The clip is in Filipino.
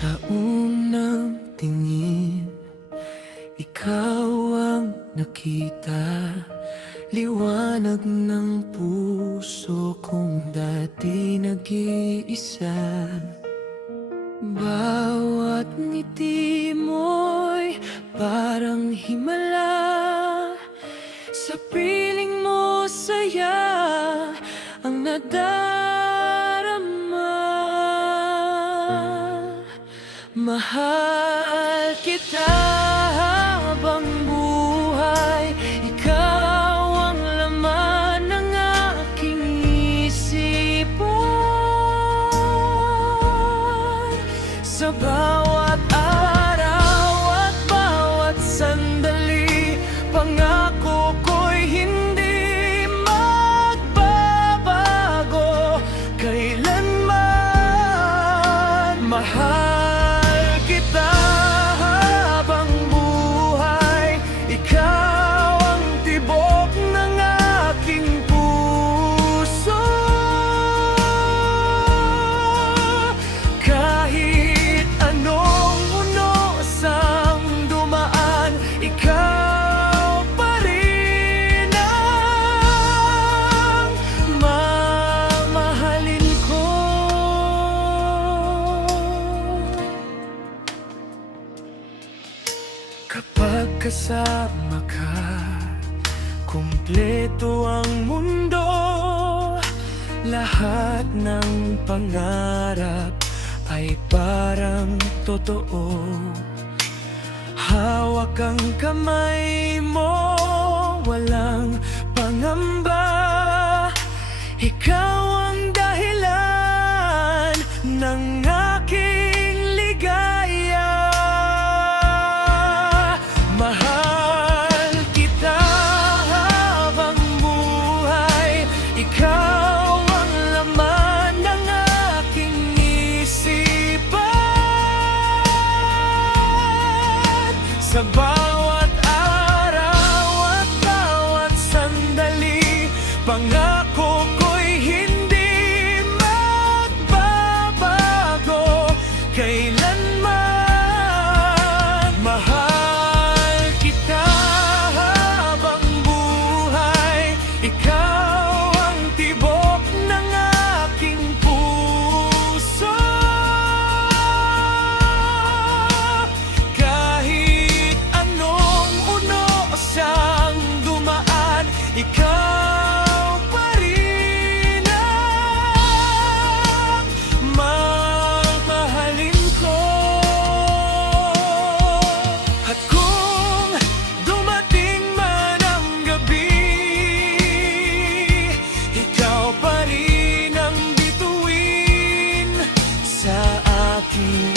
Sa unang tingin, ikaw ang nakita. Liwanag ng puso kong dati nag-iisa. Bawat ngiti mo'y parang himala. Sa piling mo saya ang nadarama. Mahal kita habang buhay. Ikaw ang laman ng aking isipan. Sa bawat araw at bawat sandali, pangako ko'y hindi magbabago kailanman. Mahal kita habang buhay. Ikaw ang tibok ng aking puso. Kahit anong unos ang dumaan, ikaw pa rin ang mamahalin ko. Kapag kasama ka, kumpleto ang mundo. Lahat ng pangarap ay parang totoo. Hawak ang kamay mo, walang pangamba. Ikaw ang dahilan ng aking ligaya. Mahal kita habang buhay. Ikaw ang laman ng aking isipan. Sa bawat araw at bawat sandali, pangako ko'y hindi magbabago kailanman. Mahal kita habang buhay. Ikaw ang tibok ng aking puso. Kahit anong unos ang dumaan, ikaw pa rin ang mamahalin ko. At kung dumating man ang gabi, ikaw pa rin ang bituin sa aking